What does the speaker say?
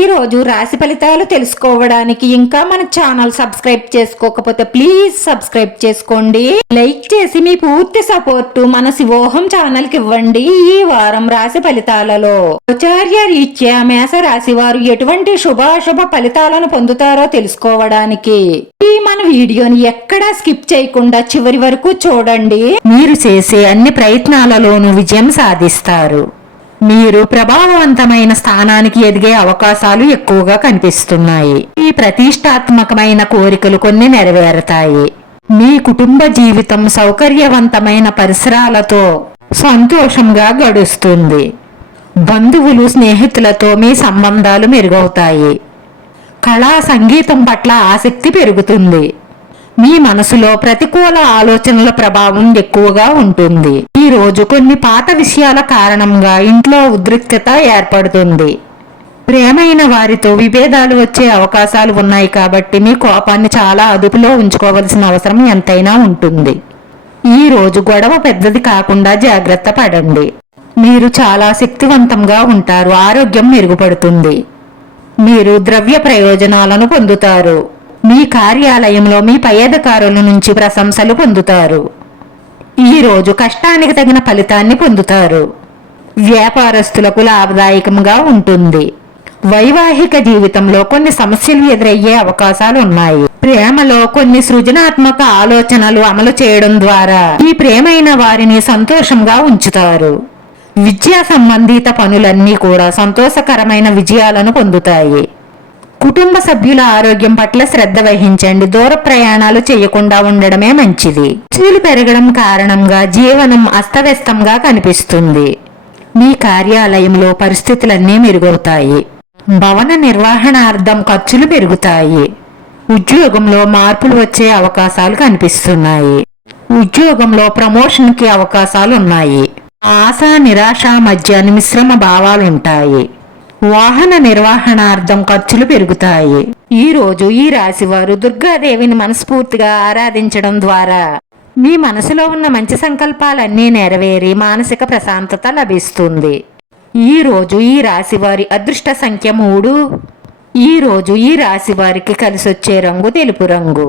ఈరోజు రోజు రాశి ఫలితాలు తెలుసుకోవడానికి ఇంకా మన ఛానల్ సబ్స్క్రైబ్ చేసుకోకపోతే ప్లీజ్ సబ్స్క్రైబ్ చేసుకోండి. లైక్ చేసి మీ పూర్తి సపోర్టు మన శివోహం ఛానల్కి ఇవ్వండి ఈ వారం రాశి ఫలితాలలో. ఆచార్య రీత్యా మేష రాశి వారు ఎటువంటి శుభాశుభ ఫలితాలను పొందుతారో తెలుసుకోవడానికి ఈ మన వీడియోని ఎక్కడా స్కిప్ చేయకుండా చివరి వరకు చూడండి. మీరు చేసే అన్ని ప్రయత్నాలలోనూ విజయం సాధిస్తారు. మీరు ప్రభావవంతమైన స్థానానికి ఎదిగే అవకాశాలు ఎక్కువగా కనిపిస్తున్నాయి. ఈ ప్రతిష్టాత్మకమైన కోరికలు కొన్ని నెరవేరుతాయి. మీ కుటుంబ జీవితం సౌకర్యవంతమైన పరిసరాలతో సంతోషంగా గడుస్తుంది. బంధువులు స్నేహితులతో మీ సంబంధాలు మెరుగవుతాయి. కళా సంగీతం పట్ల ఆసక్తి పెరుగుతుంది. మీ మనసులో ప్రతికూల ఆలోచనల ప్రభావం ఎక్కువగా ఉంటుంది. ఈ రోజు కొన్ని పాత విషయాల కారణంగా ఇంట్లో ఉద్రిక్తత ఏర్పడుతుంది. ప్రేమైన వారితో విభేదాలు వచ్చే అవకాశాలు ఉన్నాయి కాబట్టి మీ కోపాన్ని చాలా అదుపులో ఉంచుకోవలసిన అవసరం ఎంతైనా ఉంటుంది. ఈ రోజు గొడవ పెద్దది కాకుండా జాగ్రత్త పడండి. మీరు చాలా శక్తివంతంగా ఉంటారు ఆరోగ్యం మెరుగుపడుతుంది. మీరు ద్రవ్య ప్రయోజనాలను పొందుతారు. మీ కార్యాలయంలో మీ పై అధికారుల నుంచి ప్రశంసలు పొందుతారు. ఈ రోజు కష్టానికి తగిన ఫలితాన్ని పొందుతారు. వ్యాపారస్తులకు లాభదాయకంగా ఉంటుంది. వైవాహిక జీవితంలో కొన్ని సమస్యలు ఎదురయ్యే అవకాశాలు ఉన్నాయి. ప్రేమలో కొన్ని సృజనాత్మక ఆలోచనలు అమలు చేయడం ద్వారా ఈ ప్రేమైన వారిని సంతోషంగా ఉంచుతారు. విద్యా సంబంధిత పనులన్నీ కూడా సంతోషకరమైన విజయాలను పొందుతాయి. కుటుంబ సభ్యుల ఆరోగ్యం పట్ల శ్రద్ధ వహించండి. దూర ప్రయాణాలు చేయకుండా ఉండడమే మంచిది. చీలు పెరగడం కారణంగా జీవనం అస్తవ్యస్తంగా కనిపిస్తుంది. మీ కార్యాలయంలో పరిస్థితులన్నీ మెరుగవుతాయి. భవన నిర్వహణార్థం ఖర్చులు పెరుగుతాయి. ఉద్యోగంలో మార్పులు వచ్చే అవకాశాలు కనిపిస్తున్నాయి. ఉద్యోగంలో ప్రమోషన్కి అవకాశాలు ఉన్నాయి ఆశ నిరాశ మధ్య మిశ్రమ భావాలుంటాయి. వాహన నిర్వహణార్థం ఖర్చులు పెరుగుతాయి. ఈ రోజు ఈ రాశి వారు దుర్గాదేవిని మనస్ఫూర్తిగా ఆరాధించడం ద్వారా మీ మనసులో ఉన్న మంచి సంకల్పాలన్నీ నెరవేరి మానసిక ప్రశాంతత లభిస్తుంది. ఈ రోజు ఈ రాశి వారి అదృష్ట సంఖ్య మూడు. ఈ రోజు ఈ రాశి వారికి కలిసొచ్చే రంగు తెలుపు రంగు.